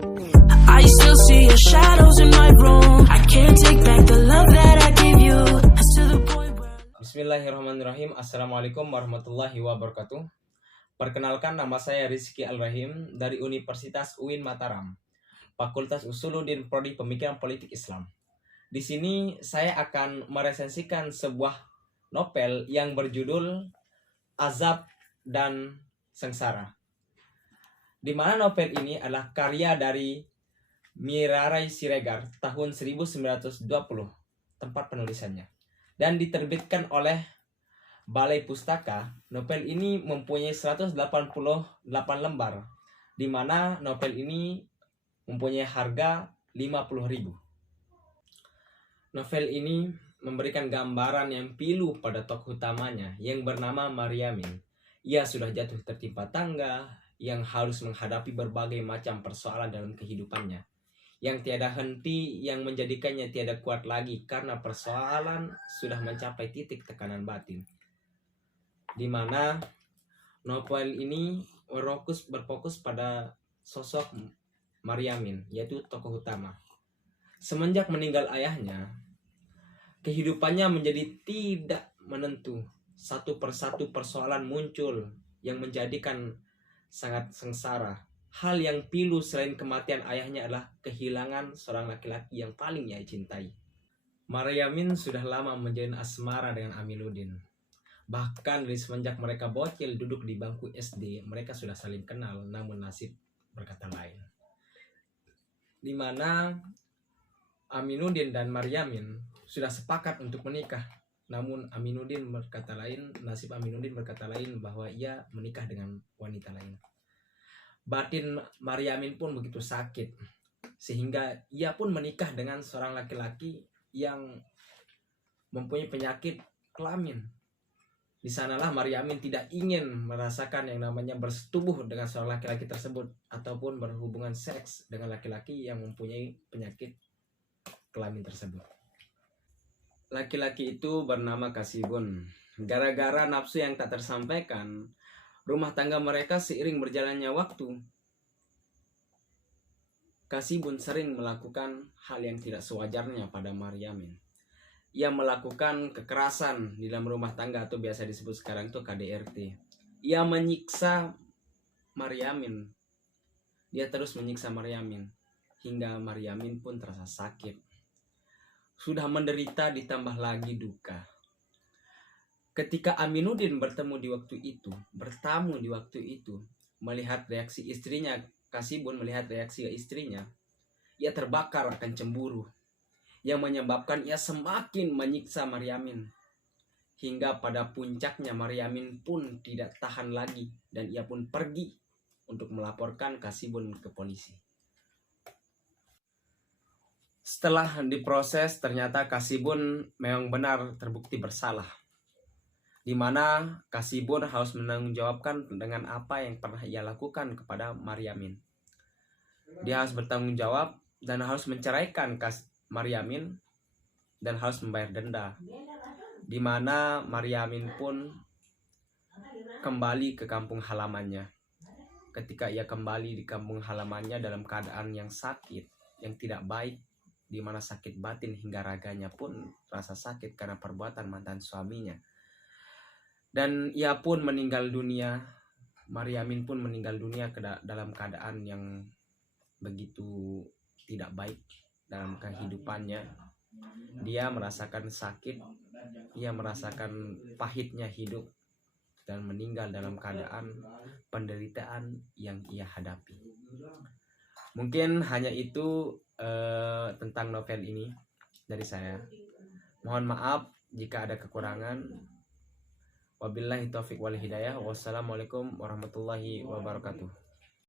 I still see your shadows in my room. I can't take back the love that I gave you. It's to the point where... Bismillahirrahmanirrahim. Assalamualaikum warahmatullahi wabarakatuh. Perkenalkan, nama saya Rizky Al-Rahim dari Universitas UIN Mataram, Fakultas Usuluddin Prodi Pemikiran Politik Islam. Di sini saya akan meresensikan sebuah novel yang berjudul Azab dan Sengsara. Di mana novel ini adalah karya dari Mirarai Siregar tahun 1920, tempat penulisannya, dan diterbitkan oleh Balai Pustaka. Novel ini mempunyai 188 lembar, di mana novel ini mempunyai harga 50.000. Novel ini memberikan gambaran yang pilu pada tokoh utamanya yang bernama Maryamin. Ia sudah jatuh tertimpa tangga, yang harus menghadapi berbagai macam persoalan dalam kehidupannya, yang tiada henti, yang menjadikannya tiada kuat lagi karena persoalan sudah mencapai titik tekanan batin. Di mana novel ini berfokus pada sosok Maryamin, yaitu tokoh utama. Semenjak meninggal ayahnya, kehidupannya menjadi tidak menentu. Satu persatu persoalan muncul yang menjadikan sangat sengsara. Hal yang pilu selain kematian ayahnya adalah kehilangan seorang laki-laki yang paling ia cintai. Maryamin sudah lama menjalin asmara dengan Aminuddin. Bahkan dari semenjak mereka bocil duduk di bangku SD, mereka sudah saling kenal, namun nasib berkata lain. Di mana Aminuddin dan Maryamin sudah sepakat untuk menikah, namun nasib Aminuddin berkata lain bahwa ia menikah dengan wanita lain. Batin Maryamin pun begitu sakit, sehingga ia pun menikah dengan seorang laki-laki yang mempunyai penyakit kelamin. Di sanalah Maryamin tidak ingin merasakan yang namanya bersetubuh dengan seorang laki-laki tersebut, ataupun berhubungan seks dengan laki-laki yang mempunyai penyakit kelamin tersebut. Laki-laki itu bernama Kasibun. Gara-gara nafsu yang tak tersampaikan, rumah tangga mereka seiring berjalannya waktu, Kasibun sering melakukan hal yang tidak sewajarnya pada Maryamin. Ia melakukan kekerasan di dalam rumah tangga, atau biasa disebut sekarang itu KDRT. Ia menyiksa Maryamin. Dia terus menyiksa Maryamin hingga Maryamin pun terasa sakit. Sudah menderita ditambah lagi duka. Ketika Aminuddin bertamu di waktu itu, melihat reaksi istrinya, Kasibun melihat reaksi istrinya, ia terbakar akan cemburu, yang menyebabkan ia semakin menyiksa Maryamin. Hingga pada puncaknya Maryamin pun tidak tahan lagi, dan ia pun pergi untuk melaporkan Kasibun ke polisi. Setelah diproses, ternyata Kasibun memang benar terbukti bersalah, di mana Kasibun harus menanggungjawabkan dengan apa yang pernah ia lakukan kepada Maryamin. Dia harus bertanggung jawab dan harus menceraikan Maryamin dan harus membayar denda, di mana Maryamin pun kembali ke kampung halamannya. Ketika ia kembali di kampung halamannya dalam keadaan yang sakit, yang tidak baik, di mana sakit batin hingga raganya pun rasa sakit karena perbuatan mantan suaminya. Dan ia pun meninggal dunia. Maryamin pun meninggal dunia dalam keadaan yang begitu tidak baik dalam kehidupannya. Dia merasakan sakit, ia merasakan pahitnya hidup, dan meninggal dalam keadaan penderitaan yang ia hadapi. Mungkin hanya itu tentang novel ini dari saya. Mohon maaf jika ada kekurangan. Wabillahi taufiq wal hidayah. Wassalamualaikum warahmatullahi wabarakatuh.